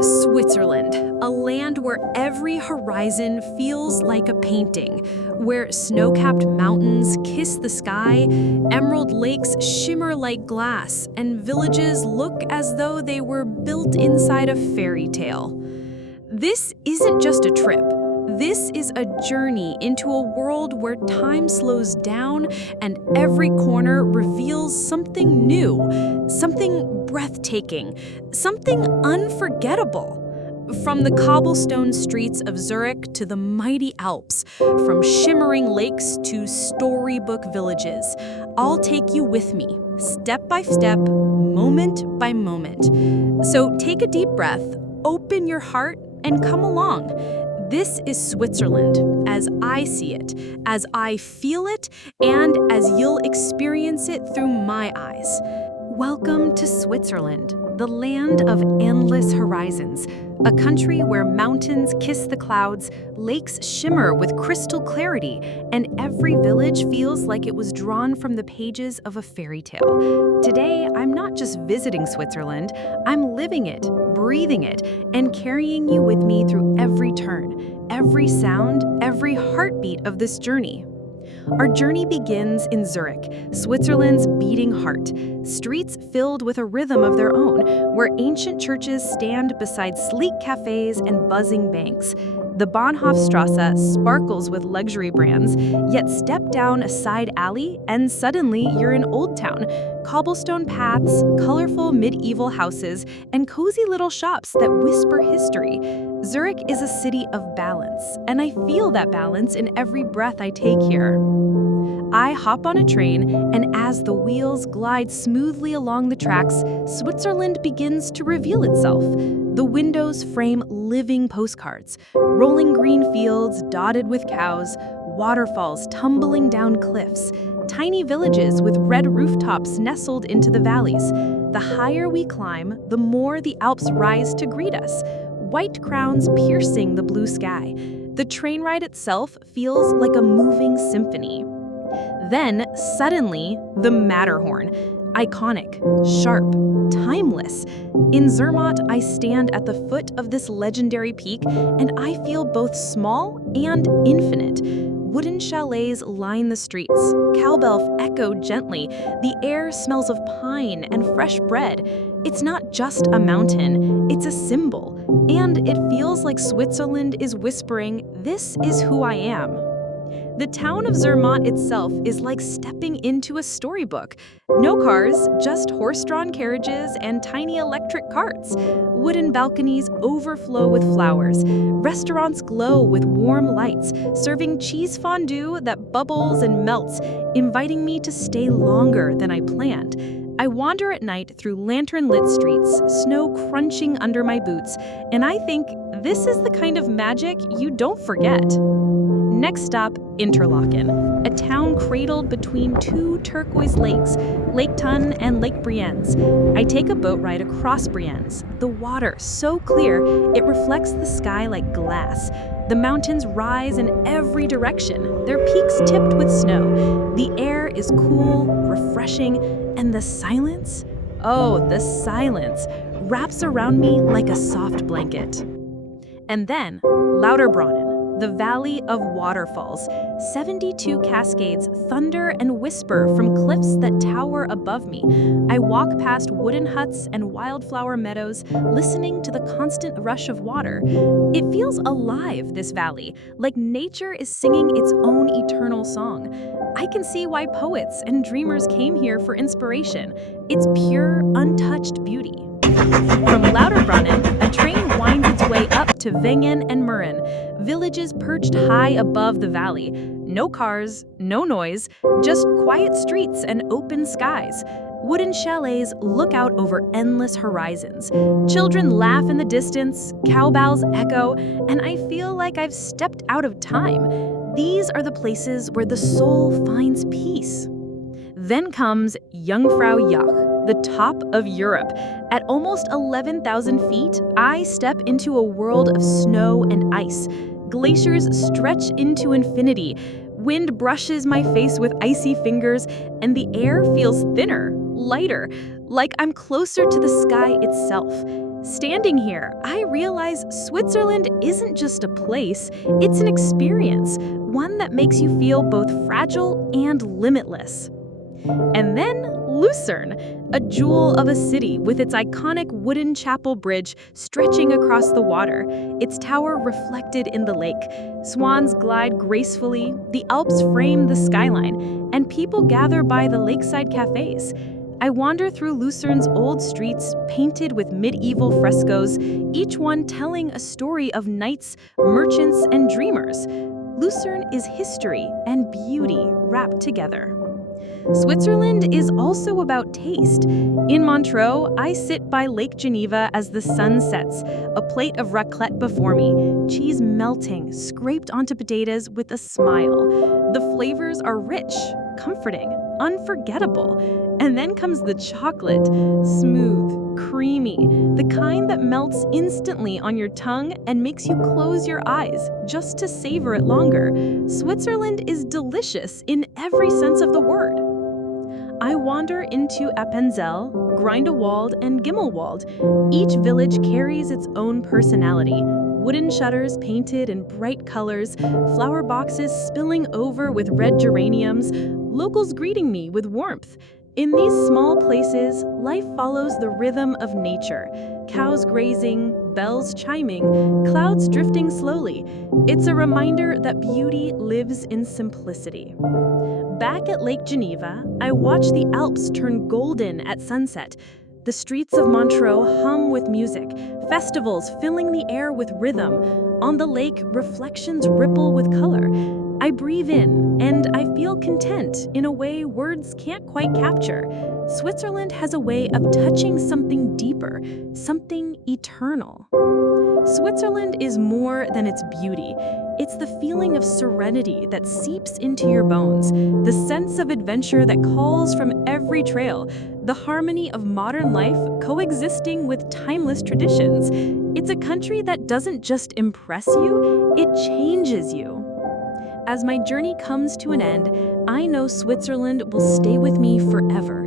Switzerland, a land where every horizon feels like a painting, where snow-capped mountains kiss the sky, emerald lakes shimmer like glass, and villages look as though they were built inside a fairy tale. This isn't just a trip. This is a journey into a world where time slows down and every corner reveals something new, something breathtaking, something unforgettable. From the cobblestone streets of Zurich to the mighty Alps, from shimmering lakes to storybook villages, I'll take you with me, step by step, moment by moment. So take a deep breath, open your heart, and come along. This is Switzerland, as I see it, as I feel it, and as you'll experience it through my eyes. Welcome to Switzerland, the land of endless horizons, a country where mountains kiss the clouds, lakes shimmer with crystal clarity, and every village feels like it was drawn from the pages of a fairy tale. Today, I'm not just visiting Switzerland, I'm living it, breathing it, and carrying you with me through every turn, every sound, every heartbeat of this journey. Our journey begins in Zurich, Switzerland's beating heart, streets filled with a rhythm of their own, where ancient churches stand beside sleek cafes and buzzing banks. The Bahnhofstrasse sparkles with luxury brands, yet step down a side alley and suddenly you're in Old Town. Cobblestone paths, colorful medieval houses, and cozy little shops that whisper history. Zurich is a city of balance, and I feel that balance in every breath I take here. I hop on a train, and as the wheels glide smoothly along the tracks, Switzerland begins to reveal itself. The windows frame living postcards, rolling green fields dotted with cows, waterfalls tumbling down cliffs, tiny villages with red rooftops nestled into the valleys. The higher we climb, the more the Alps rise to greet us, white crowns piercing the blue sky. The train ride itself feels like a moving symphony. Then, suddenly, the Matterhorn. Iconic, sharp, timeless. In Zermatt, I stand at the foot of this legendary peak, and I feel both small and infinite. Wooden chalets line the streets. Cowbells echo gently. The air smells of pine and fresh bread. It's not just a mountain, it's a symbol. And it feels like Switzerland is whispering, "This is who I am." The town of Zermatt itself is like stepping into a storybook. No cars, just horse-drawn carriages and tiny electric carts. Wooden balconies overflow with flowers. Restaurants glow with warm lights, serving cheese fondue that bubbles and melts, inviting me to stay longer than I planned. I wander at night through lantern-lit streets, snow crunching under my boots, and I think this is the kind of magic you don't forget. Next stop, Interlaken, a town cradled between two turquoise lakes, Lake Thun and Lake Brienz. I take a boat ride across Brienz, the water so clear it reflects the sky like glass. The mountains rise in every direction, their peaks tipped with snow. The air is cool, refreshing, and the silence? Oh, the silence wraps around me like a soft blanket. And then, Lauterbrunnen, the Valley of Waterfalls. 72 cascades thunder and whisper from cliffs that tower above me. I walk past wooden huts and wildflower meadows, listening to the constant rush of water. It feels alive, this valley, like nature is singing its own eternal song. I can see why poets and dreamers came here for inspiration. It's pure, untouched beauty. From Lauterbrunnen, a train winds its way up to Wengen and Mürren, villages perched high above the valley. No cars, no noise, just quiet streets and open skies. Wooden chalets look out over endless horizons. Children laugh in the distance, cowbells echo, and I feel like I've stepped out of time. These are the places where the soul finds peace. Then comes Jungfrau Joch, the top of Europe. At almost 11,000 feet, I step into a world of snow and ice. Glaciers stretch into infinity. Wind brushes my face with icy fingers, and the air feels thinner, lighter, like I'm closer to the sky itself. Standing here, I realize Switzerland isn't just a place, it's an experience, one that makes you feel both fragile and limitless. And then Lucerne, a jewel of a city with its iconic wooden chapel bridge stretching across the water, its tower reflected in the lake. Swans glide gracefully, the Alps frame the skyline, and people gather by the lakeside cafes. I wander through Lucerne's old streets painted with medieval frescoes, each one telling a story of knights, merchants, and dreamers. Lucerne is history and beauty wrapped together. Switzerland is also about taste. In Montreux, I sit by Lake Geneva as the sun sets, a plate of raclette before me, cheese melting, scraped onto potatoes with a smile. The flavors are rich, comforting, unforgettable. And then comes the chocolate, smooth, creamy, the kind that melts instantly on your tongue and makes you close your eyes just to savor it longer. Switzerland is delicious in every sense of the word. I wander into Appenzell, Grindelwald, and Gimmelwald. Each village carries its own personality. Wooden shutters painted in bright colors, flower boxes spilling over with red geraniums, locals greeting me with warmth. In these small places, life follows the rhythm of nature. Cows grazing, bells chiming, clouds drifting slowly. It's a reminder that beauty lives in simplicity. Back at Lake Geneva, I watch the Alps turn golden at sunset. The streets of Montreux hum with music, festivals filling the air with rhythm. On the lake, reflections ripple with color. I breathe in, and I feel content in a way words can't quite capture. Switzerland has a way of touching something deeper, something eternal. Switzerland is more than its beauty. It's the feeling of serenity that seeps into your bones, the sense of adventure that calls from every trail, the harmony of modern life coexisting with timeless traditions. It's a country that doesn't just impress you, it changes you. As my journey comes to an end, I know Switzerland will stay with me forever.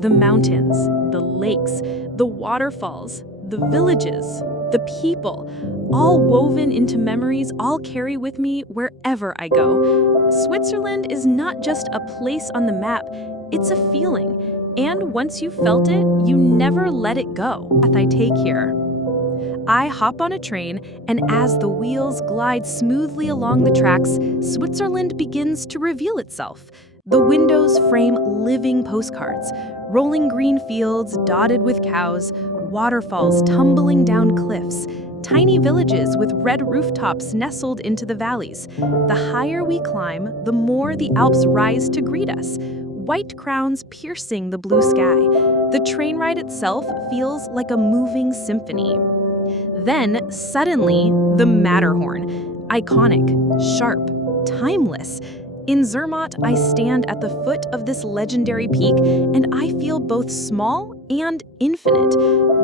The mountains, the lakes, the waterfalls, the villages, the people, all woven into memories I'll carry with me wherever I go. Switzerland is not just a place on the map, it's a feeling. And once you've felt it, you never let it go. I take here. I hop on a train, and as the wheels glide smoothly along the tracks, Switzerland begins to reveal itself. The windows frame living postcards, rolling green fields dotted with cows, waterfalls tumbling down cliffs, tiny villages with red rooftops nestled into the valleys. The higher we climb, the more the Alps rise to greet us, white crowns piercing the blue sky. The train ride itself feels like a moving symphony. Then, suddenly, the Matterhorn. Iconic, sharp, timeless. In Zermatt, I stand at the foot of this legendary peak, and I feel both small and infinite.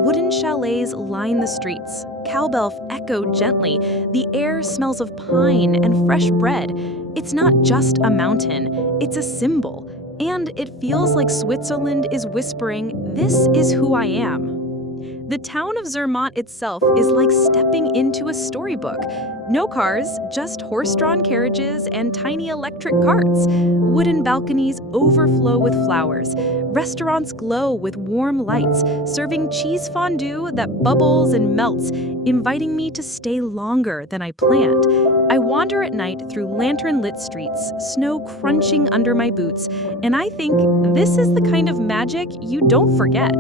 Wooden chalets line the streets. Cowbells echo gently. The air smells of pine and fresh bread. It's not just a mountain, it's a symbol. And it feels like Switzerland is whispering, "This is who I am." The town of Zermatt itself is like stepping into a storybook. No cars, just horse-drawn carriages and tiny electric carts. Wooden balconies overflow with flowers. Restaurants glow with warm lights, serving cheese fondue that bubbles and melts, inviting me to stay longer than I planned. I wander at night through lantern-lit streets, snow crunching under my boots, and I think this is the kind of magic you don't forget.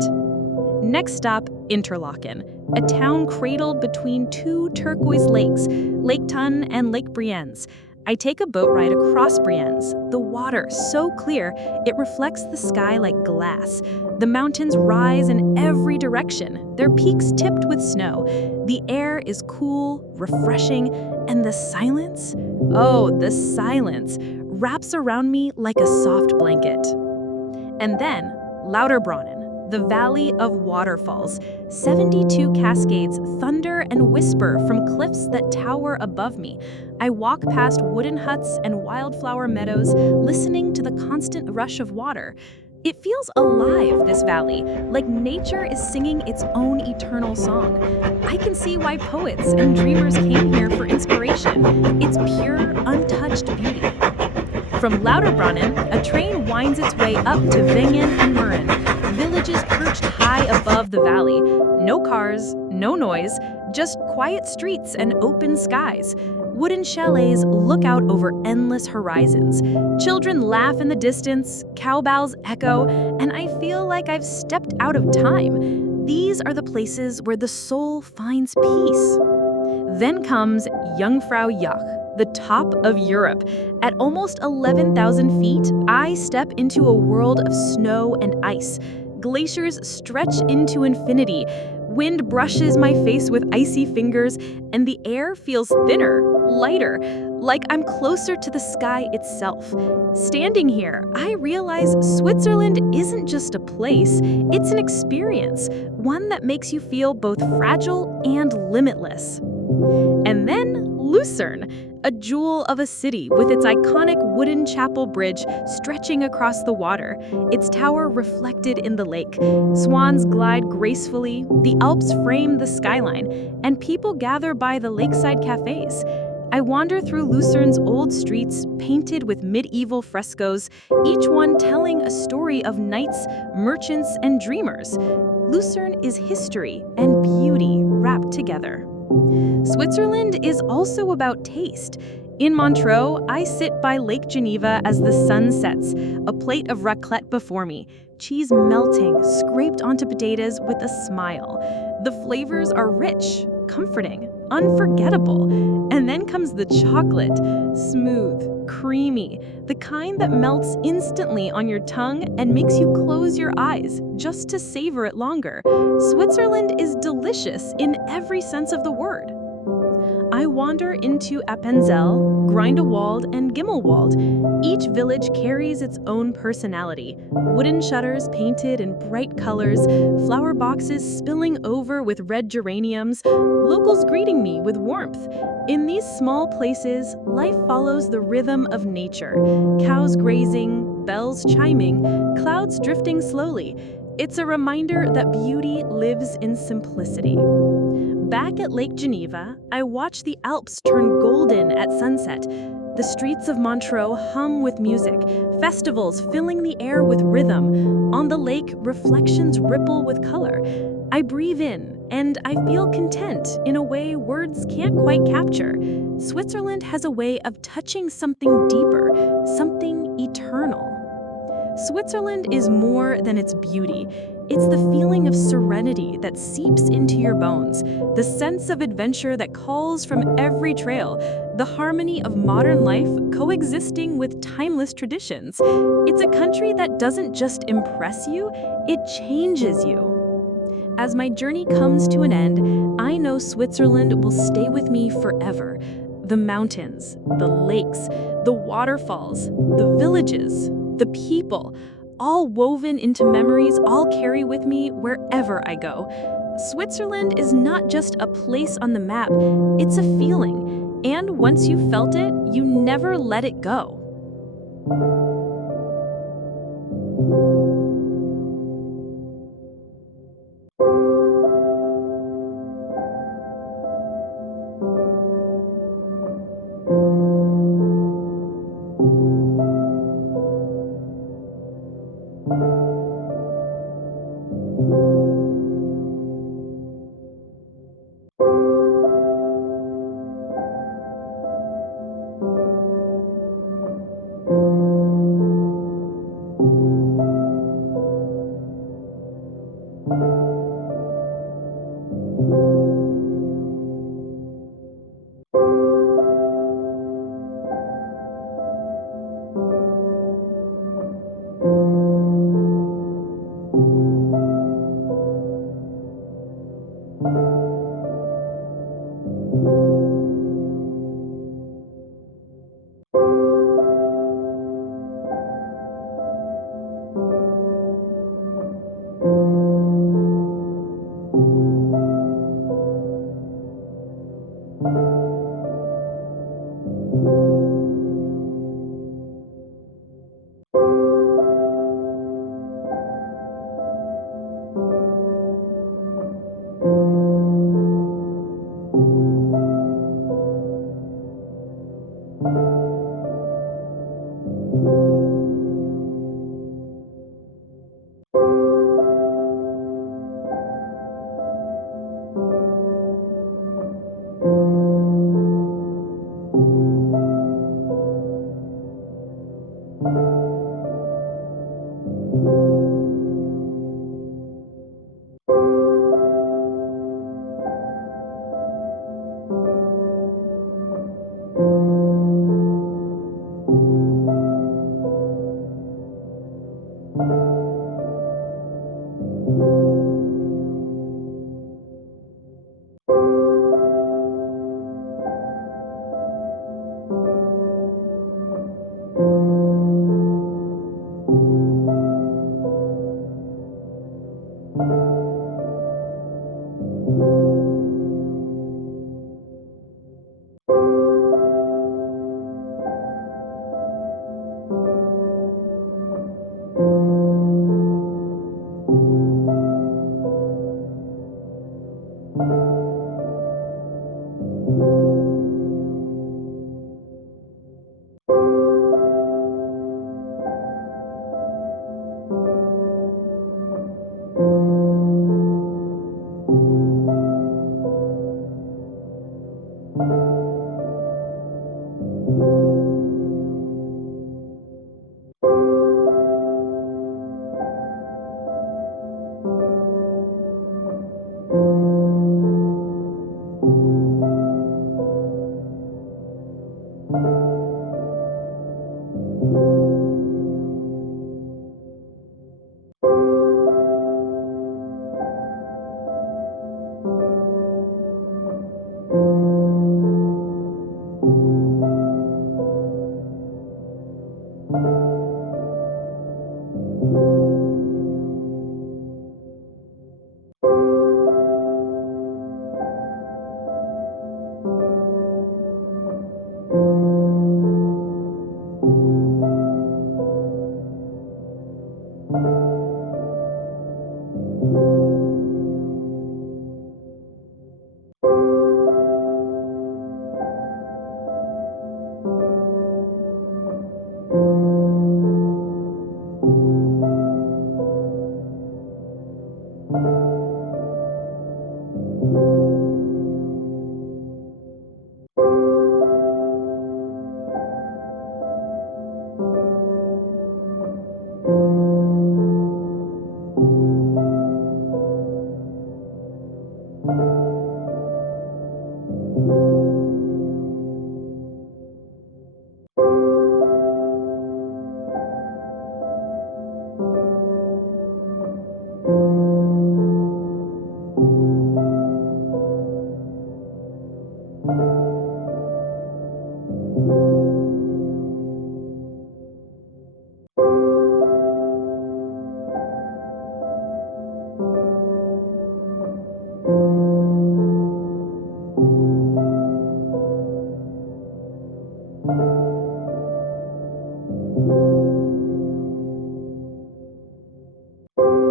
Next stop, Interlaken, a town cradled between two turquoise lakes, Lake Thun and Lake Brienz. I take a boat ride across Brienz, the water so clear it reflects the sky like glass. The mountains rise in every direction, their peaks tipped with snow. The air is cool, refreshing, and the silence? Oh, the silence wraps around me like a soft blanket. And then, Lauterbrunnen, the Valley of Waterfalls. 72 cascades thunder and whisper from cliffs that tower above me. I walk past wooden huts and wildflower meadows, listening to the constant rush of water. It feels alive, this valley, like nature is singing its own eternal song. I can see why poets and dreamers came here for inspiration. It's pure, untouched beauty. From Lauterbrunnen, a train winds its way up to Wengen and Mürren, villages perched high above the valley. No cars, no noise, just quiet streets and open skies. Wooden chalets look out over endless horizons. Children laugh in the distance, cow bells echo, and I feel like I've stepped out of time. These are the places where the soul finds peace. Then comes Jungfrau Joch, the top of Europe. At almost 11,000 feet, I step into a world of snow and ice. Glaciers stretch into infinity. Wind brushes my face with icy fingers, and the air feels thinner, lighter, like I'm closer to the sky itself. Standing here, I realize Switzerland isn't just a place, it's an experience, one that makes you feel both fragile and limitless. And then Lucerne, a jewel of a city with its iconic wooden chapel bridge stretching across the water, its tower reflected in the lake. Swans glide gracefully, the Alps frame the skyline, and people gather by the lakeside cafes. I wander through Lucerne's old streets painted with medieval frescoes, each one telling a story of knights, merchants, and dreamers. Lucerne is history and beauty wrapped together. Switzerland is also about taste. In Montreux, I sit by Lake Geneva as the sun sets, a plate of raclette before me, cheese melting, scraped onto potatoes with a smile. The flavors are rich, comforting, unforgettable. And then comes the chocolate, smooth, creamy, the kind that melts instantly on your tongue and makes you close your eyes just to savor it longer. Switzerland is delicious in every sense of the word. I wander into Appenzell, Grindelwald, and Gimmelwald. Each village carries its own personality. Wooden shutters painted in bright colors, flower boxes spilling over with red geraniums, locals greeting me with warmth. In these small places, life follows the rhythm of nature. Cows grazing, bells chiming, clouds drifting slowly. It's a reminder that beauty lives in simplicity. Back at Lake Geneva, I watch the Alps turn golden at sunset. The streets of Montreux hum with music, festivals filling the air with rhythm. On the lake, reflections ripple with color. I breathe in, and I feel content in a way words can't quite capture. Switzerland has a way of touching something deeper, something eternal. Switzerland is more than its beauty. It's the feeling of serenity that seeps into your bones, the sense of adventure that calls from every trail, the harmony of modern life coexisting with timeless traditions. It's a country that doesn't just impress you, it changes you. As my journey comes to an end, I know Switzerland will stay with me forever. The mountains, the lakes, the waterfalls, the villages, the people, all woven into memories I'll carry with me wherever I go. Switzerland is not just a place on the map, it's a feeling. And once you've felt it, you never let it go.